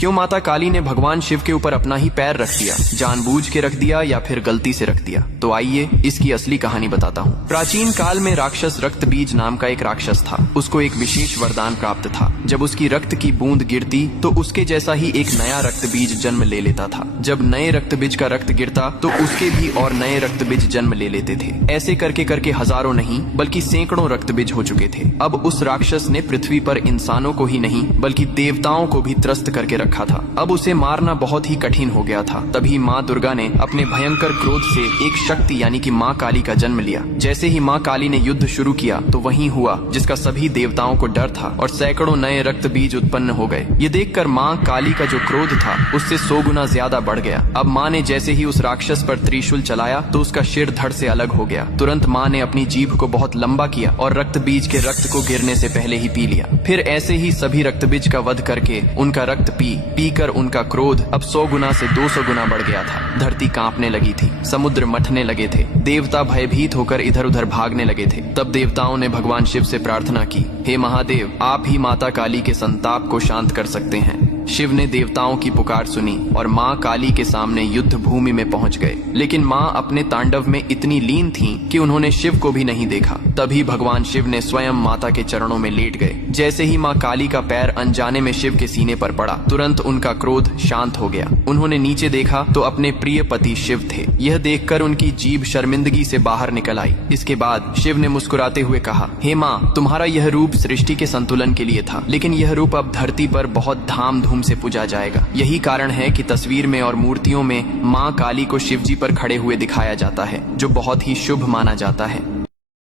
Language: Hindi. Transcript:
क्यों माता काली ने भगवान शिव के ऊपर अपना ही पैर रख दिया? जानबूझ के रख दिया या फिर गलती से रख दिया? तो आइए इसकी असली कहानी बताता हूँ। प्राचीन काल में राक्षस रक्त बीज नाम का एक राक्षस था। उसको एक विशेष वरदान प्राप्त था। जब उसकी रक्त की बूंद गिरती तो उसके जैसा ही एक नया रक्त बीज जन्म ले लेता था। जब नए रक्त बीज का रक्त गिरता तो उसके भी और नए रक्त बीज जन्म ले लेते थे। ऐसे करके करके हजारों नहीं बल्कि सैकड़ों रक्त बीज हो चुके थे। अब उस राक्षस ने पृथ्वी पर इंसानों को ही नहीं बल्कि देवताओं को भी त्रस्त करके रखा था। अब उसे मारना बहुत ही कठिन हो गया था। तभी माँ दुर्गा ने अपने भयंकर क्रोध से एक शक्ति यानी कि माँ काली का जन्म लिया। जैसे ही माँ काली ने युद्ध शुरू किया तो वही हुआ जिसका सभी देवताओं को डर था और सैकड़ों नए रक्त बीज उत्पन्न हो गए। ये देखकर माँ काली का जो क्रोध था उससे 100 गुना ज्यादा बढ़ गया। अब माँ ने जैसे ही उस राक्षस पर त्रिशूल चलाया तो उसका सिर धड़ से अलग हो गया। तुरंत माँ ने अपनी जीभ को बहुत लंबा किया और रक्त बीज के रक्त को गिरने से पहले ही पी लिया। फिर ऐसे ही सभी रक्त बीज का वध करके उनका रक्त पी कर उनका क्रोध अब 100 गुना से 200 गुना बढ़ गया था। धरती कांपने लगी थी, समुद्र मथने लगे थे, देवता भयभीत होकर इधर उधर भागने लगे थे। तब देवताओं ने भगवान शिव से प्रार्थना की, हे महादेव, आप ही माता काली के संताप को शांत कर सकते हैं। शिव ने देवताओं की पुकार सुनी और माँ काली के सामने युद्ध भूमि में पहुंच गए। लेकिन माँ अपने तांडव में इतनी लीन थीं कि उन्होंने शिव को भी नहीं देखा। तभी भगवान शिव ने स्वयं माता के चरणों में लेट गए। जैसे ही माँ काली का पैर अनजाने में शिव के सीने पर पड़ा, तुरंत उनका क्रोध शांत हो गया। उन्होंने नीचे देखा तो अपने प्रिय पति शिव थे। यह देखकर उनकी जीभ शर्मिंदगी से बाहर निकल आई। इसके बाद शिव ने मुस्कुराते हुए कहा, हे माँ, तुम्हारा यह रूप सृष्टि के संतुलन के लिए था, लेकिन यह रूप अब धरती पर बहुत धाम से पूजा जाएगा। यही कारण है कि तस्वीर में और मूर्तियों में माँ काली को शिवजी पर खड़े हुए दिखाया जाता है, जो बहुत ही शुभ माना जाता है।